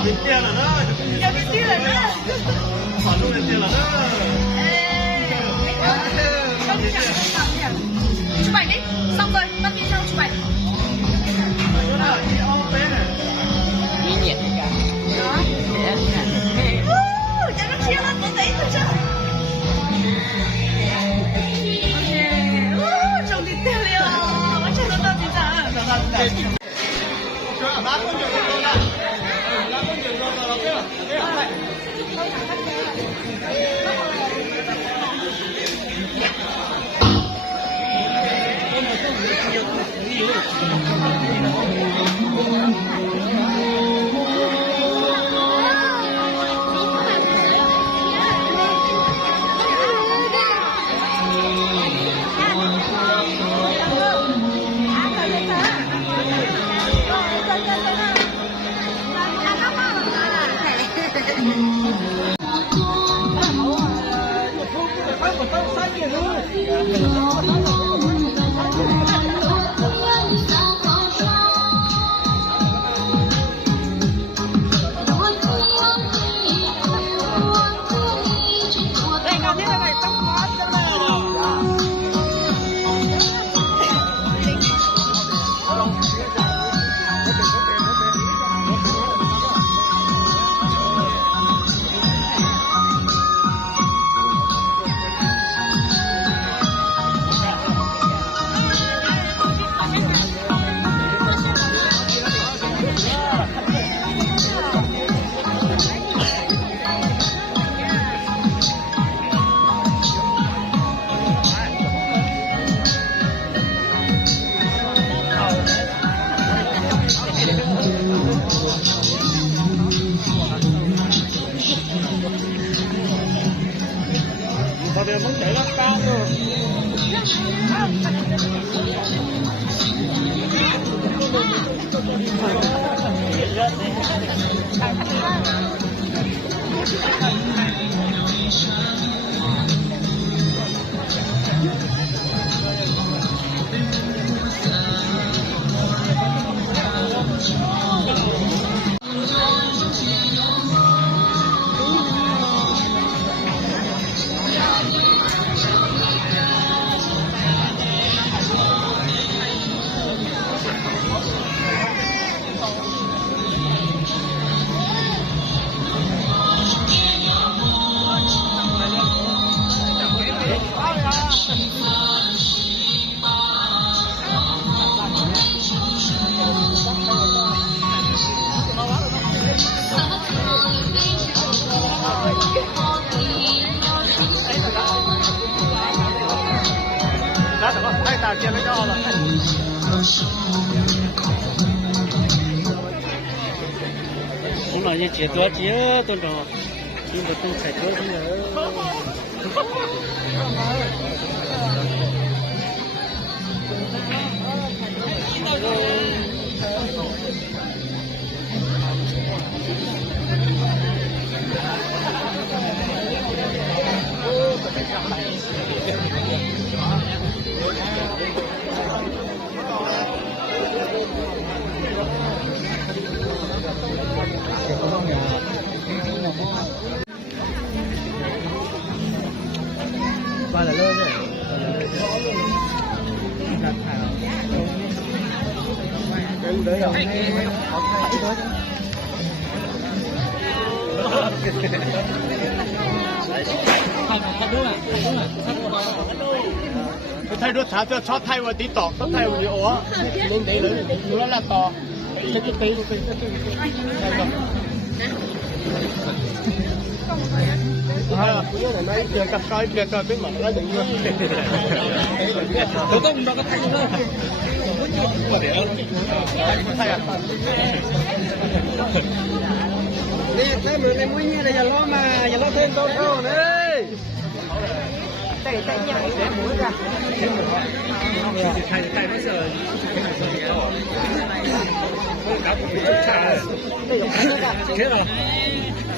跑没电了呢，要没电了呢，跑路没电了呢。chụp ảnh đi, xong rồi, bắt đi sau chụp ảnh. Ý nhiệt cả. Đó. Cho nó chia lên một tí thôi chứ. Trông đi tiêu liều, nó chơi nó đâu thì sao? Muốn chạy rất cao rồi. Đó, tụi con thấy tao kia mới cho rồi. Cũng là như chế tua chế tôi đó, nhưng mà tôi phải tua nữa. Ba là lơ rồi. Cái đấy rồi. Thay đốt thả cho thay vào tí tọt, thay vào nhiều ổ, lên tí nữa, nữa là to, cái tí. Bây giờ này giờ cặp coi kia coi cái mặt nó đừng luôn. Tôi không có thay nữa. Đi cái người mũi như này giờ lo thêm con câu này. Chạy nhau để mũi ra. Thay bây giờ. Thế rồi.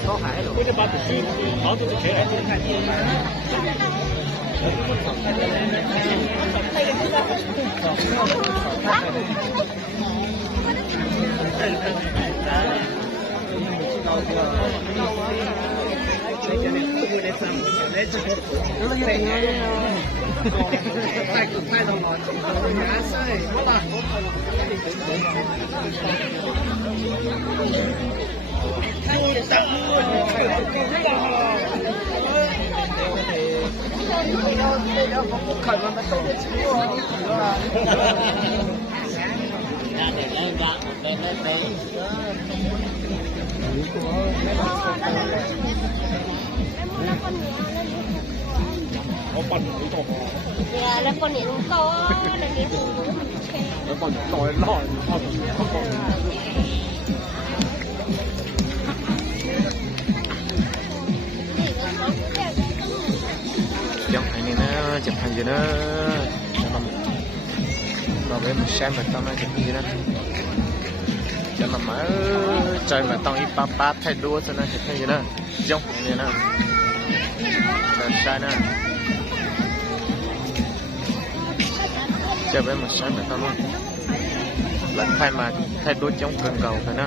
Có hải rồi. Cái ba tự nhiên, nó tự chế lại không thành. Đây แล้วคนนี้ลุงโตแล้วนี่ลุง แล้วก่อนต่อยรอดพ่อผมเขาบอกchụp hình này nữa chụp hình gì nữa rồi với mình xem mình tao nói chụp hình gì đó cho mà mở trời mà tao ít ba ba thay đua cho nó chụp hình gì đó giống như này nè đây nè chơi với mình xem mình tao luôn lần thay mà thay đua trong cần cầu thôi nè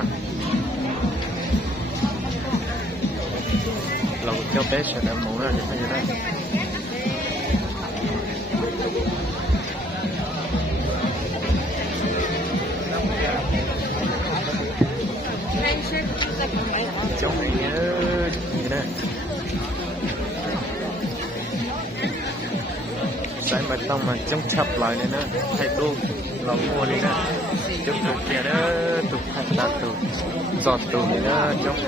lâu cho bé sẽ đảm bảo ra chụp hình gì đó chống này nhớ như thế sai mà tông mà chống chập lại này nữa thay đu lòng mua đi nè chống được kia đó tụt thành đạt tụt giọt tụt này đó chống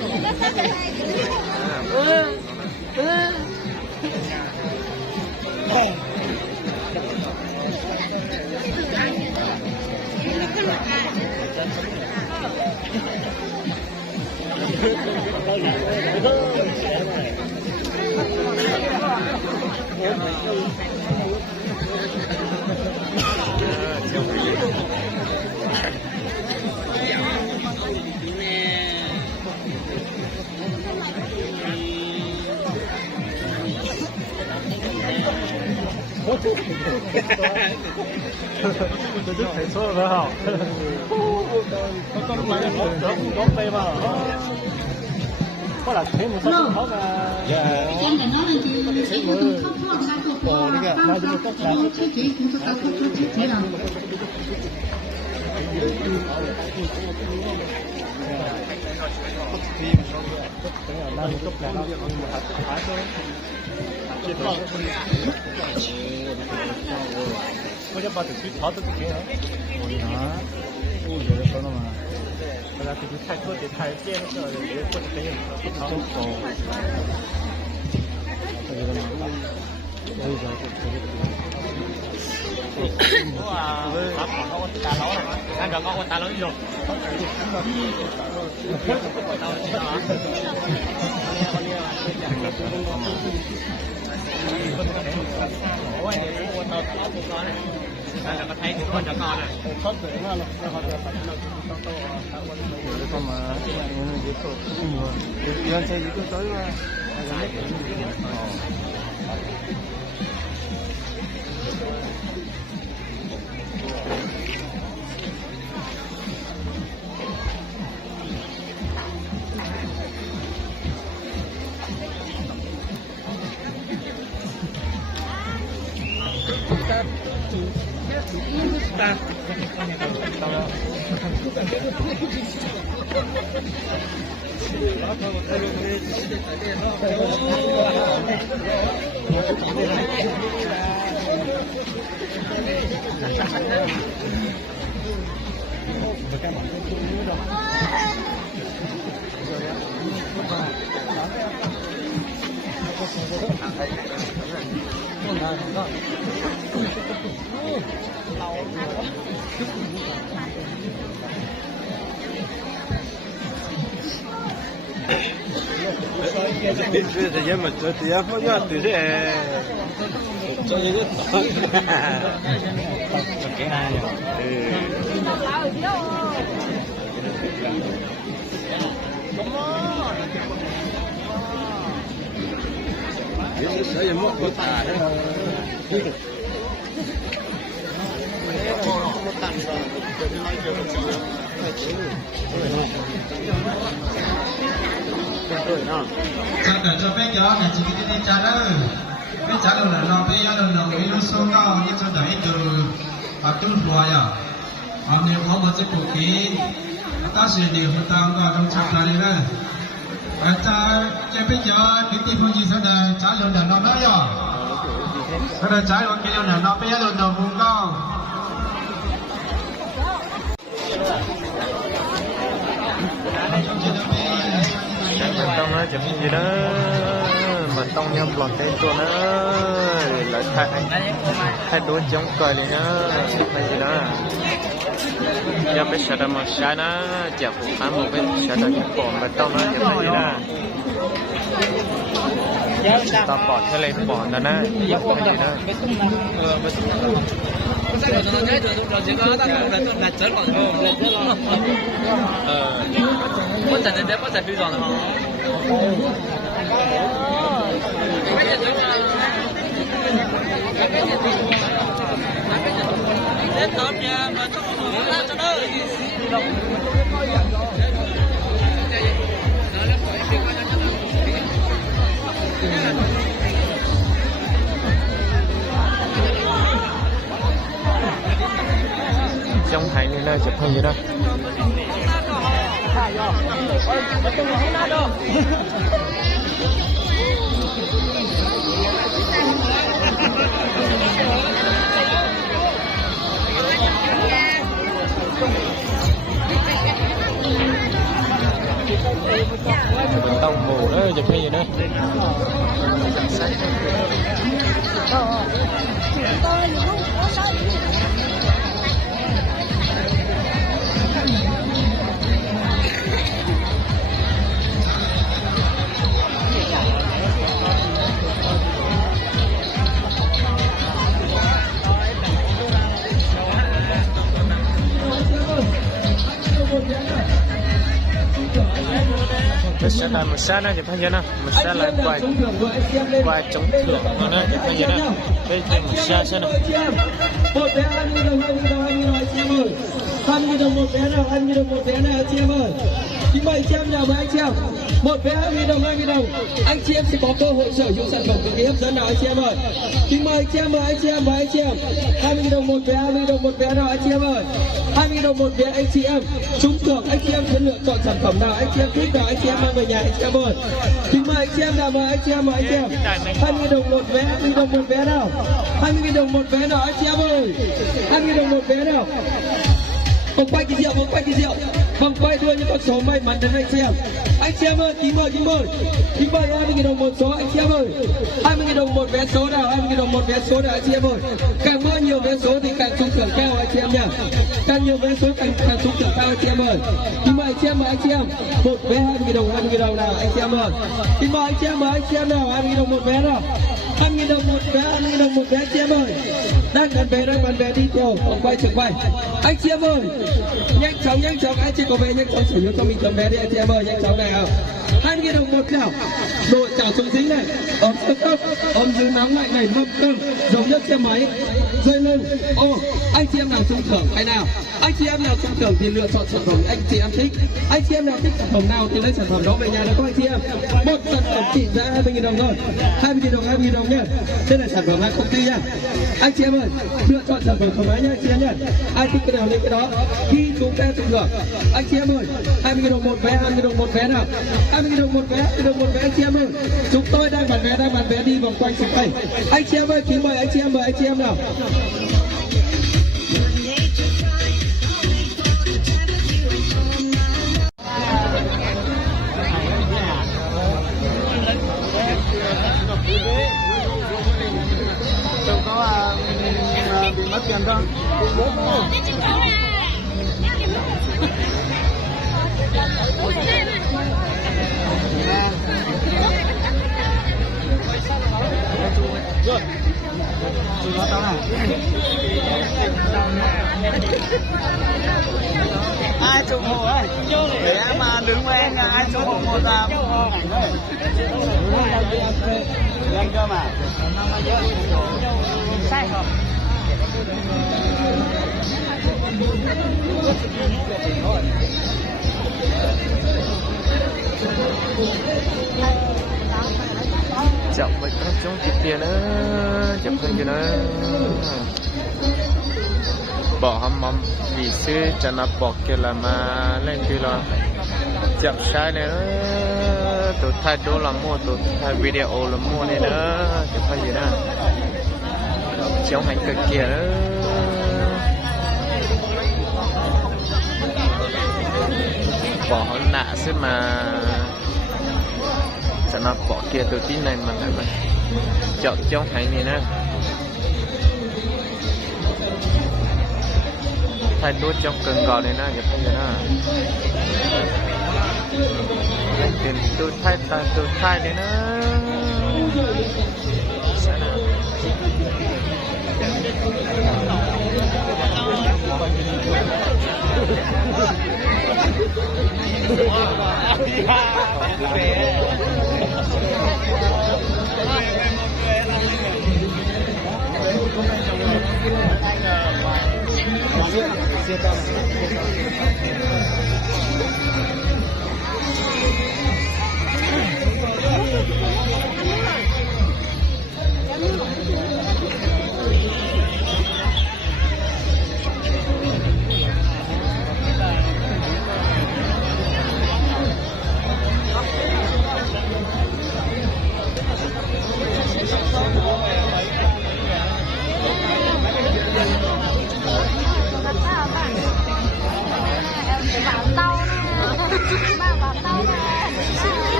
tôi rất thấy số phải không? Có lúc này có tay vào. Có là thấy một số khó mà. Em phải nói là chị không có sao thuộc của có thiết kế cũng cho có thiết kế nào. có cho bà tự biết thoát được cái hả? Đó, ui giờ nó nó mà, bây giờ thì thay thôi thì thay che nó rồi để có cái gì nó thoát được rồi. Bây giờ có ta lỗ này, anh còn có ta lỗ rồi. Ôi, để con tao có một con này, là có thấy con cho con này. Không thể nào là họ sẽ phải là con mà cái này nó dễ tổ, thì anh chơi gì cũng tới mà. Bây giờ mà cho tiền không nhớ từ thế cho những cái tập cái này Ini saya mau kota. rồi nó cho cả cho bé gió này chỉ đi cha đó bé cha đâu là nó bé gió đâu là bé nó số cao như cho đại từ à tu hòa à ông nếu có một cái cuộc kỳ ta sẽ điều chúng ta qua trong chặng này nữa cha cho bé gió đi tìm phong gì sao đây cha đâu là nó nói à sao đây cha đâu kia đâu là nó bé gió đâu là vùng cao mình tông nó chụp gì đó mình tông nhâm lọt cáiตัวnó lại thay đổi chống còi này nó hay gì đó giờ bây giờ một cái nó chụp phá một cái sẽ là những bọn mình tông nó chụp hay gì đó ta bỏ theo lên bỏ đó nó chụp hay gì đó我真的不在非常的好。trong hai này là chụp hay gì đó mình tông mù đó chụp hay gì đó Mình sẽ làm một sát nó chụp hay gì đó mình sẽ làm quay chống thưởng nó chụp hay gì đó cái một sát sẽ nào một vé 20.000 20.000 anh chị em ơi 20.000 một vé nào 20.000 một vé này anh chị em ơi kính mời anh chị em nào với anh chị em một vé 20.000 anh chị em sẽ có cơ hội sở hữu sản phẩm cực kỳ hấp dẫn nào anh chị em ơi kính mời anh chị em với anh chị em 20.000 một vé 20.000 một vé nào anh chị em ơi 20.000 một vé anh chị em trúng thưởng anh chị em sẽ lựa chọn sản phẩm nào anh chị em thích nào anh chị em mang về nhà anh chị em ơi kính mời anh chị em nào với anh chị em 20.000 một vé 20.000 một vé nào 20.000 một vé nào anh chị em ơi 20.000 một vé nào vòng quay kỳ diệu vòng quay đưa những con số may mắn đến anh chị em ơi kính mời 20.000 một số anh chị em ơi 20.000 một vé số nào 20.000 một vé số nào anh chị em ơi càng mua nhiều vé số thì càng trúng thưởng cao anh chị em nhá càng nhiều vé số càng trúng thưởng cao anh chị em ơi kính mời anh chị em một vé 20.000 nào anh chị em ơi kính mời anh chị em nào 20.000 một vé nào 20.000 một vé 20.000 một vé anh chị em ơi đang bán vé đi theo vòng quay trường quay anh chị em ơi nhanh chóng anh chị có vé nhanh chóng sử dụng cho mình tấm vé đi anh chị em ơi nhanh chóng này à 20.000 đồng một nào đội chảo xuống dính này ôm dưới nóng lạnh này mâm cơm giống nhất xe máy dây lưng anh chị em nào trúng thưởng cái nào anh chị em nào trúng thưởng thì lựa chọn sản phẩm anh chị em thích anh chị em nào thích sản phẩm nào thì lấy sản phẩm đó về nhà được các anh chị em một sản phẩm trị giá 20.000 đồng thôi 20.000 đồng nhá đây là sản phẩm của công ty nha anh chị em ơi lựa chọn sản phẩm thoải mái nhá anh chị em nhá ai thích cái nào lấy cái đó khi chúng ta trúng thưởng anh chị em ơi 20.000 đồng một vé 20.000 đồng một vé nào 20.000 đồng một vé 20.000 đồng một vé anh chị em ơi chúng tôi đang bán vé đi vòng quanh xung quanh anh chị em ơi kính mời anh chị em nào đừng có bị mất tiền đâu ai chụp hộ ấy để mà đứng với anh ai chụp hộ một vào lên cơ mà sai không kia nữa chụp hình kia nữa bỏ hâm mắm vì sư cho nó bỏ kia là mà lên kia là chụp sai này nữa tụi thay đồ là mua tụi thay video là mua này nữa chụp hình gì nữa chống hành cực kia nữa bỏ nạ xí mà cho nó bỏ kia từ tí này mà lại chọn trong hành này nữa thay đốt trong cần gò này nè vậy thay vậy nè tiền tôi thay đấy nữa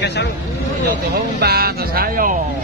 cái sao giờ từ hôm 3 từ sáng rồi